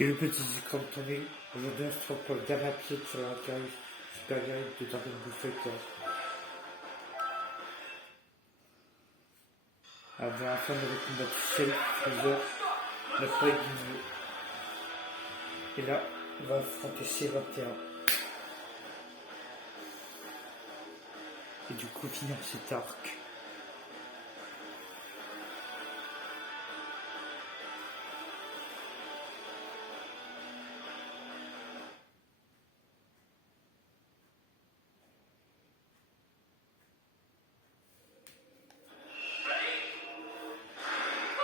Et le petit comme tombé, aujourd'hui on se retrouve le dernier épisode sur la carrière supérieure de Dragon Ball Fighter. Alors dans la fin de la combat Cell, Freezer, la feuille du niveau. Et là, on va affronter C21. Et du coup finir cet arc.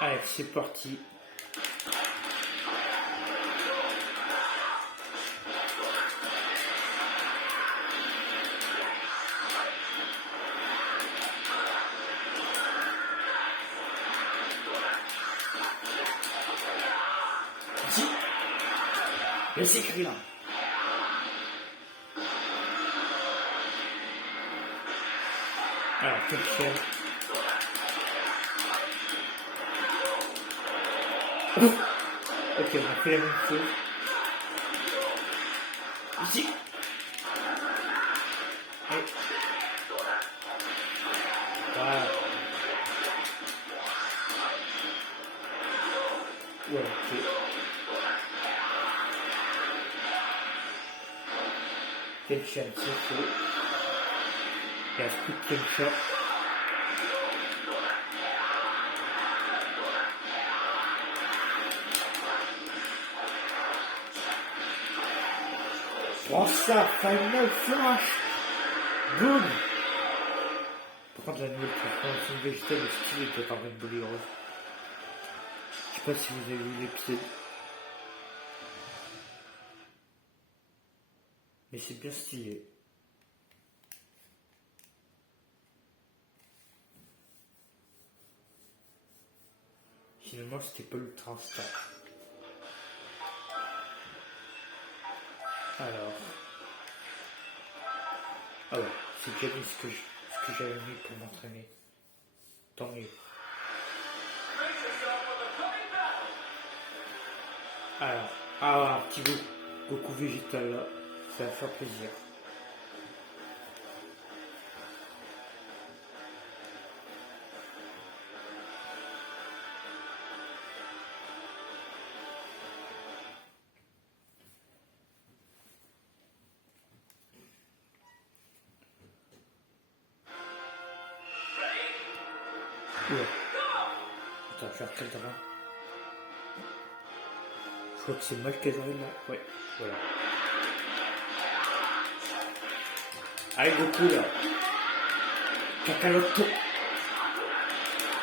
Allez, c'est parti. Mais c'est écrit là. Alors, quel ciel. Ok, on a fait la même chose. Ici. Et... voilà. Ouais, ok. Quel chaîne, c'est faux. Il y a plus de quel chaîne. Prends ça, Final Flash. Good. Par contre, la nouvelle transformation végétale est stylée de Dragon Ball Heroes. Je sais pas si vous avez vu l'épisode. Mais c'est bien stylé. Finalement, c'était pas l'Ultra Instinct. Alors. Ah ouais, c'est déjà mis ce que j'avais mis pour m'entraîner. Tant mieux. Alors, un petit Goku végétal là, ça va faire plaisir. Ouais. Attends, je vais faire quel drap. Je crois que c'est mal cadré là. Ouais, voilà. Allez Goku là. Kakaroto.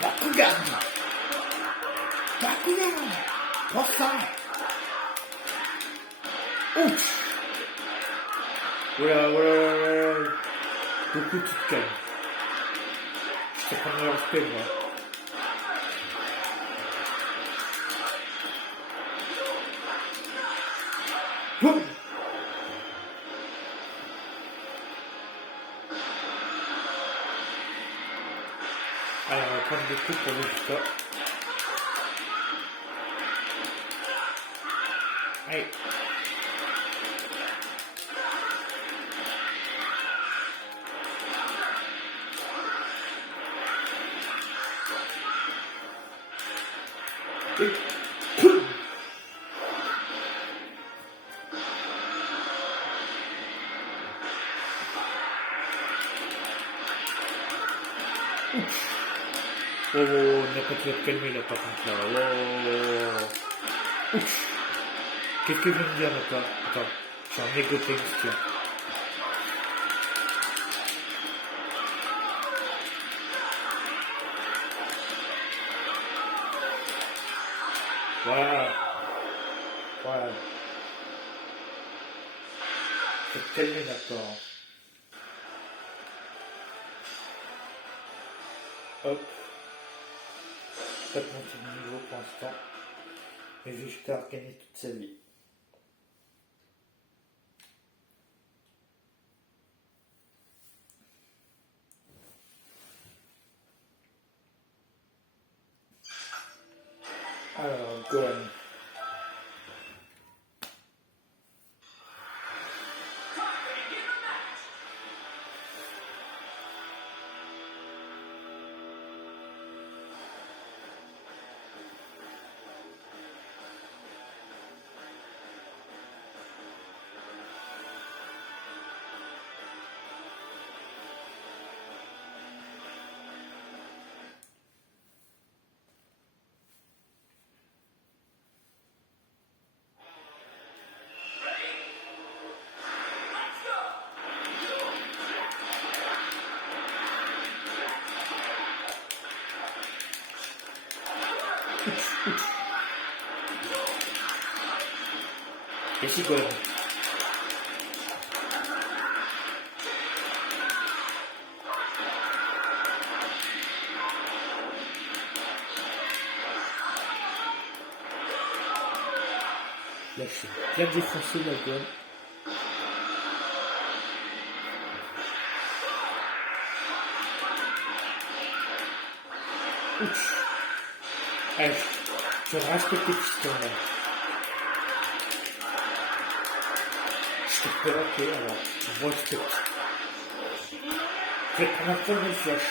Bakugan. Bakugan. Prends ça. Ouch. Voilà. Goku, tu te calmes. Je te prends le respect moi. Boum. Allez, on va prendre des coups pour le stop. Allez. Et poum. Oh, on n'a pas pu le calmer là par contre là. Oh. Ouf. Qu'est-ce que je viens de dire là? Attends, je suis en égotense, tiens. Voilà. Je vais te calmer maintenant. Hop. Pas de montée de niveau pour l'instant. Mais juste à gagner toute sa vie. Alors, Gohan. Et cigogne. Là, je suis bien défoncé la gueule. Ouch. Allez, je respecte les pistons là. Je te peux rater alors. Je respecte. Je vais prendre un peu de flèche.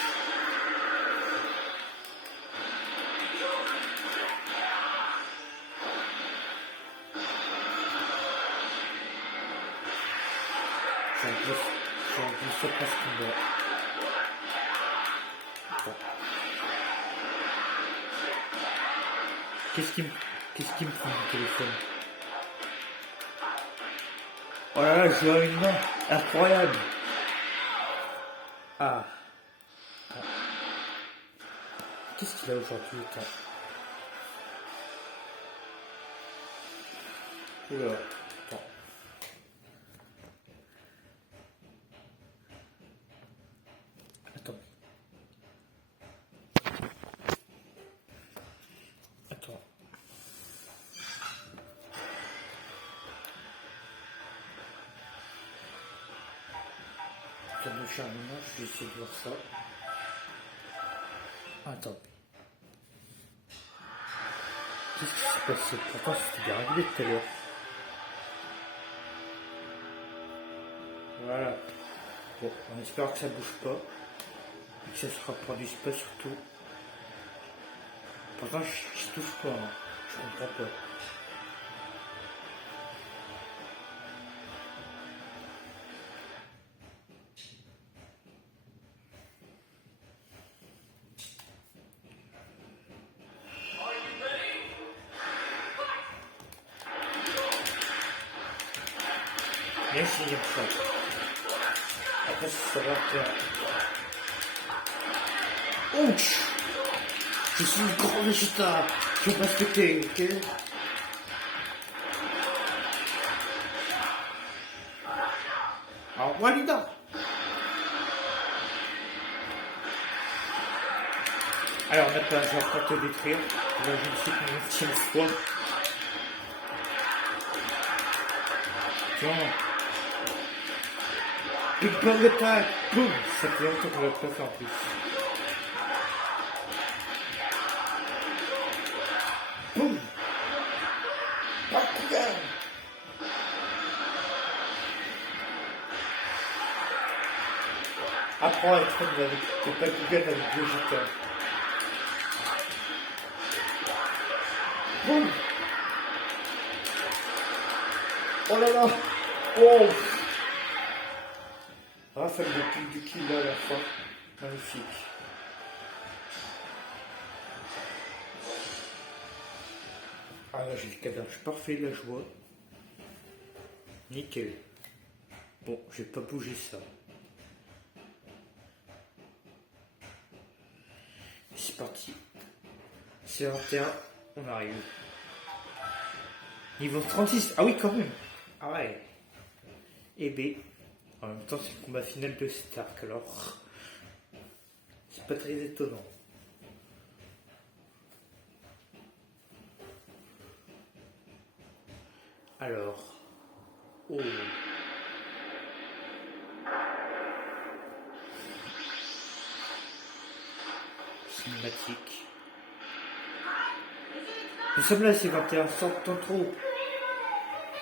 J'ai envie de faire presque une heure. Bon. Qu'est-ce qui me prend mon téléphone? Oh là là, j'ai une main incroyable. Ah. Ah. Qu'est-ce qu'il a aujourd'hui? Oula. Attends. Attends. Attends. Ça me charme, je vais essayer de voir ça. Attends. Qu'est-ce qui s'est passé? Pourtant, c'était bien réglé tout à l'heure. Voilà. Bon, on espère que ça bouge pas. Et que ça se reproduise pas surtout. Pourtant, je touche pas. Hein. Je comprends pas. Merci, il y a ça. Après, ça va faire. Ouch! Je suis un grand végétal. Je vais respecter, ok? Alors, Walida! Alors, maintenant, je vais encore te détruire. Là, je me suis une ultime fois. Tiens. Big Bang Attack! Boum! Ça fait longtemps qu'on l'a pas fait en plus. Boum! Bakugan! Apprends à être avec tes Bakugan avec Vegeta. Boum! Oh là là! Oh! Ah, ça me pique du kill là à la fin. Magnifique. Ah là, j'ai le cadavre parfait, là je vois. Nickel. Bon, je vais pas bouger ça. C'est parti. C'est 21, on arrive. Niveau 36, ah oui quand même. Ah ouais. Et B. En même temps, c'est le combat final de Stark, alors c'est pas très étonnant. Alors, oh. Cinématique. Nous sommes là, c'est 21, sortons trop.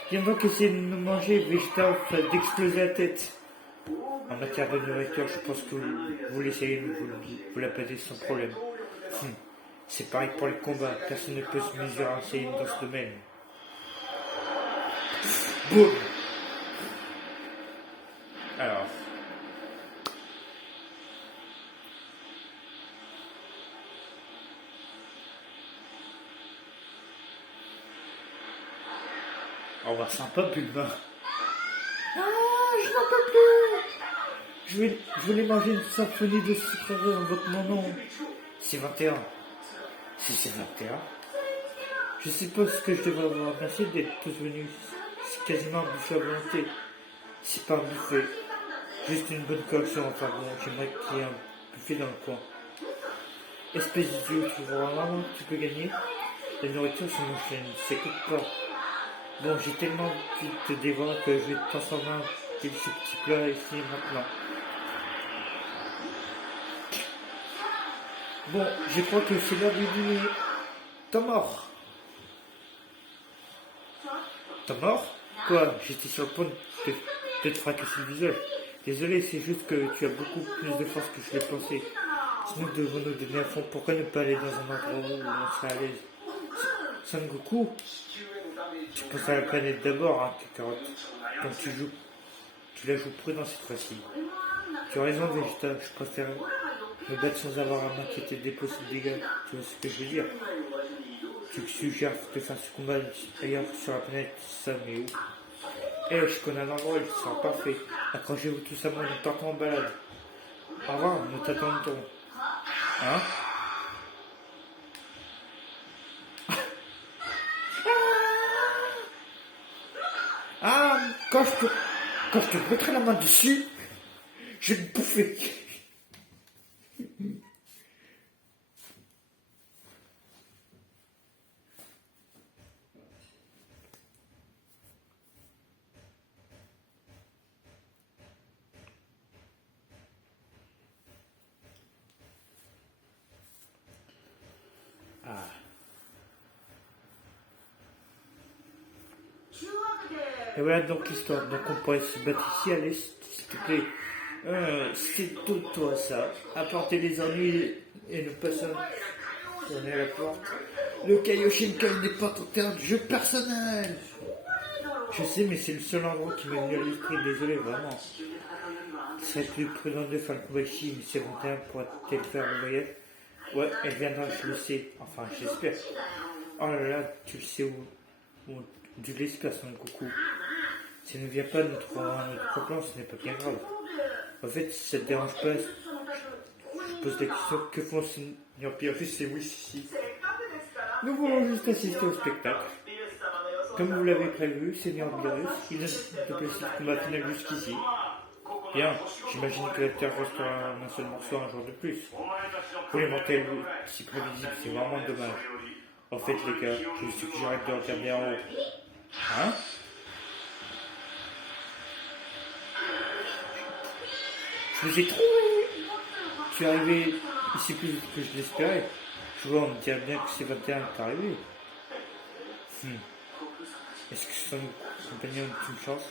Viens donc essayer de nous manger, Vegeta, d'exploser la tête. En matière de nourriture, je pense que vous l'essayez, vous la passez sans problème. C'est pareil pour les combats, personne ne peut se mesurer à Saiyan dans ce domaine. Boum! Alors. On va sympa, Bulma. Ah, je n'en peux plus! Je voulais manger une symphonie de sucreries en votre nom. C'est 21. Si c'est 21. Je suppose que je devrais vous remercier d'être tous venus. quasiment un buffet à volonté. C'est pas un buffet, juste une bonne collection. Enfin bon, j'aimerais qu'il y ait un buffet dans le coin. Espèce d'idiot, tu vois vraiment que tu peux gagner. La nourriture, ça m'enchaîne, ça coûte pas. Bon, j'ai tellement envie de te dévorer que je vais te transformer un délicieux petit plat ici maintenant. Bon, je crois que c'est l'heure du dîner. T'es mort. T'es mort? Quoi? J'étais sur le point de te fracasser le visage. Désolé, c'est juste que tu as beaucoup plus de force que je l'ai pensé. Si nous devons nous donner à fond, pourquoi ne pas aller dans un endroit où on serait à l'aise? Son Goku, tu penses à la planète d'abord, hein, Kakarot. Quand tu la joues prudent cette fois-ci. Tu as raison, Vegeta, je préfère me battre sans avoir à m'inquiéter des possibles dégâts. Tu vois ce que je veux dire? Tu suggères de faire ce combat ailleurs sur la planète, ça, mais où? Eh, je connais un endroit, il sera parfait. Accrochez-vous tous à moi, nous partons en balade. Au revoir, nous t'attendons. Hein? Ah, quand je te mettrai la main dessus, je vais te bouffer. Ah. Et voilà donc l'histoire. Donc on pourrait se battre ici, allez, s'il te plaît. C'est tout toi ça. Apporter les ennuis et ne pas sonner à la porte. Le Kaioshinkai n'est pas ton terrain de jeu personnel. Je sais, mais c'est le seul endroit qui m'est venu à l'esprit. Désolé, vraiment. Il serait plus prudent de faire le combat ici, mais c'est 21 pourrait-elle faire le voyage? Ouais, elle viendra, je le sais. Enfin, j'espère. Oh là là, tu le sais où tu l'espères, son coucou. Si elle ne vient pas notre plan, ce n'est pas bien grave. En fait, si ça ne te dérange pas, je pose la question, que font Seigneur Pyrrhus et Whis? Nous voulons juste assister au spectacle. Comme vous l'avez prévu, Seigneur Pyrrhus, il a de placer le combat final jusqu'ici. Bien, j'imagine que la Terre restera un seul morceau un jour de plus. Pour les mortels si prévisible, c'est vraiment dommage. En fait, les gars, je vous suggère de regarder en haut. Hein? Je vous ai trouvé! Tu es arrivé ici plus vite que je l'espérais. Je vois, on me dirait bien que c'est 21 qui est arrivé. Est-ce que son compagnon a une chance?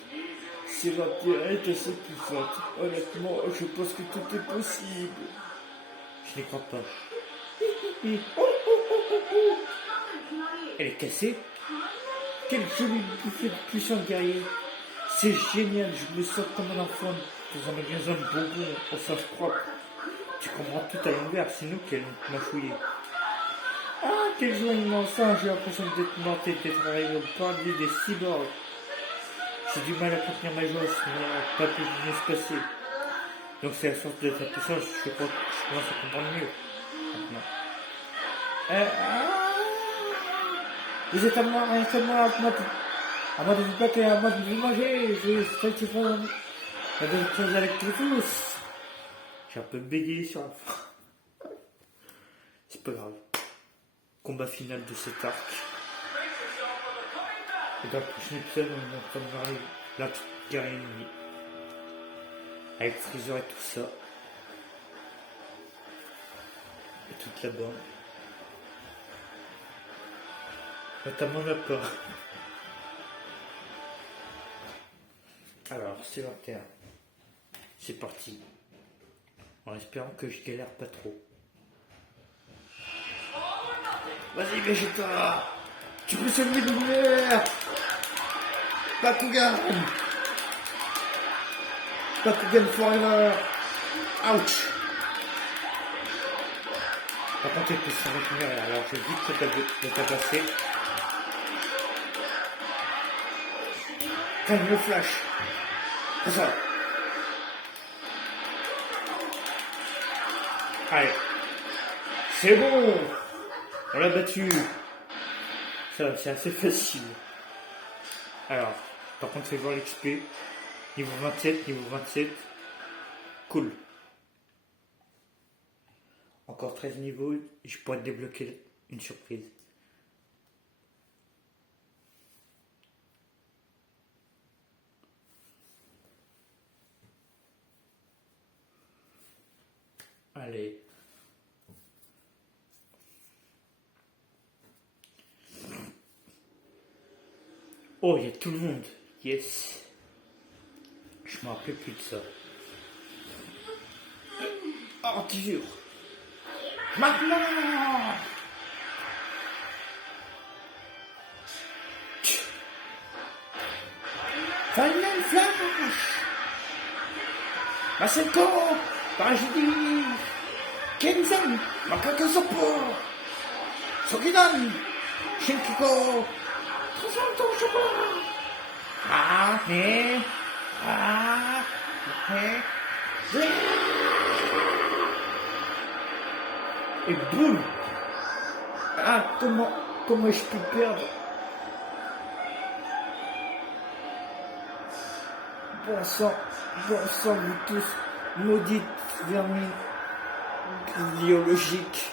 Si 21 est assez puissante, honnêtement, je pense que tout est possible. Je n'y crois pas. Elle est cassée? Quel joli bouffée de puissant guerrier! C'est génial, je me sens comme un enfant dans un magasin de bonbons au sens propre. Tu comprends tout à l'envers, c'est nous qui allons te mâchouiller. Ah, quel joie immense, j'ai l'impression d'être morte et d'être arrivé au paradis des cyborgs. J'ai du mal à contenir ma joie, ce n'est pas pu bien se passer. Donc c'est la source de ta puissance, je crois que je commence à comprendre mieux. Maintenant. Vous êtes à moi, à moi de vous battre et à moi de vous manger. Je serai qui font la bonne chose avec vous tous. J'ai un peu bégayé sur la fin. C'est pas grave. Combat final de cet arc. Et dans le prochain épisode, on entendra la guerre ennemie. Avec Freezer et tout ça. Et toute la bande. Notamment la peur. Alors, c'est 21. C'est parti. En espérant que je galère pas trop. Vas-y, Vegeta! Tu peux sauver l'univers! Bakugan! Bakugan forever! Ouch! Par contre, il peut se régénérer, alors je vais vite le tabasser. Calme le flash! Comme ça! Allez! C'est bon! On l'a battu! Ça, c'est assez facile. Alors, Par contre, fais voir l'XP. Niveau 27, niveau 27. Cool. Encore 13 niveaux et je pourrais te débloquer une surprise. Allez. Oh, il y a tout le monde. Yes. Je me rappelle plus de ça. Oh, dur. Maintenant. Final Flash. Masenko. Parajidi. Kenzan. Makaka Soppo. Sokidan. Shinkiko. Ah, mais. Ah, mais. Et boum. Ah, comment je peux perdre? Bon sang, vous tous, maudite vermine biologique.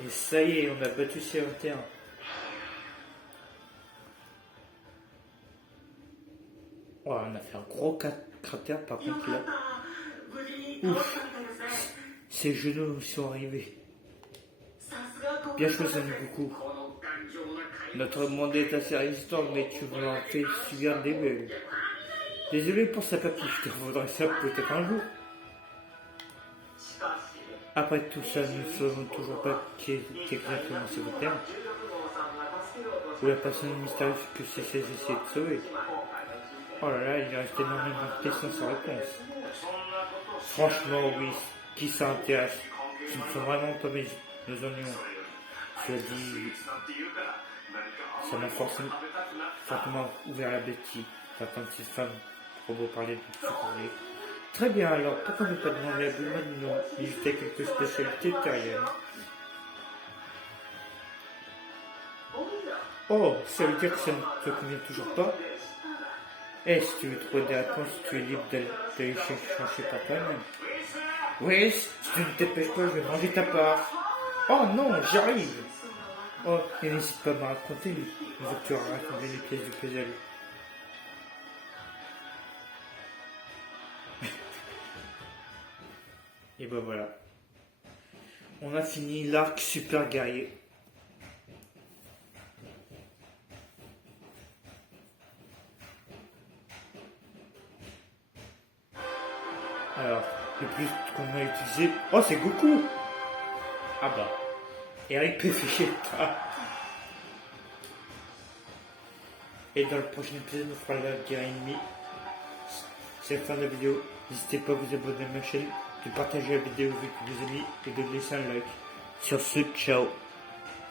Et ça y est, on a battu sur le terrain. Oh, on a fait un gros cratère par contre là. Ouf, ses genoux sont arrivés. Bien joué Sangoku. Notre monde est assez résistant, mais tu m'en fais subir des bugs. Désolé pour ça, papy, je te voudrais ça peut-être un jour. Après tout ça, nous ne savons toujours pas exactement c'est votre terme. Ou la personne mystérieuse que c'est essayé de sauver. Oh là là, il reste énormément de questions sans réponse. Franchement, oui, qui s'intéresse? Ce ne sont vraiment pas nos oignons. Cela dit, ça m'a fortement ouvert l'appétit d'entendre cette femme robot parler de secourir. Très bien, alors pourquoi ne pas demander à Bulma de nous visiter quelques spécialités terriennes? Oh, ça veut dire que ça ne te convient toujours pas? Si tu veux trouver des réponses, tu es libre d'aller chercher par toi-même. Oui, si tu ne t'épêches pas, je vais manger ta part. Oh non, j'arrive. Oh, et n'hésite pas à me raconter, une fois que tu auras raconté les pièces du puzzle. Et ben voilà. On a fini l'arc super guerrier. Alors, le plus qu'on a utilisé... Oh, c'est Goku. Ah bah. Et avec Vegeta. Et dans le prochain épisode, on fera la guerre ennemie. C'est la fin de la vidéo. N'hésitez pas à vous abonner à ma chaîne, de partager la vidéo avec vos amis et de laisser un like. Sur ce, ciao.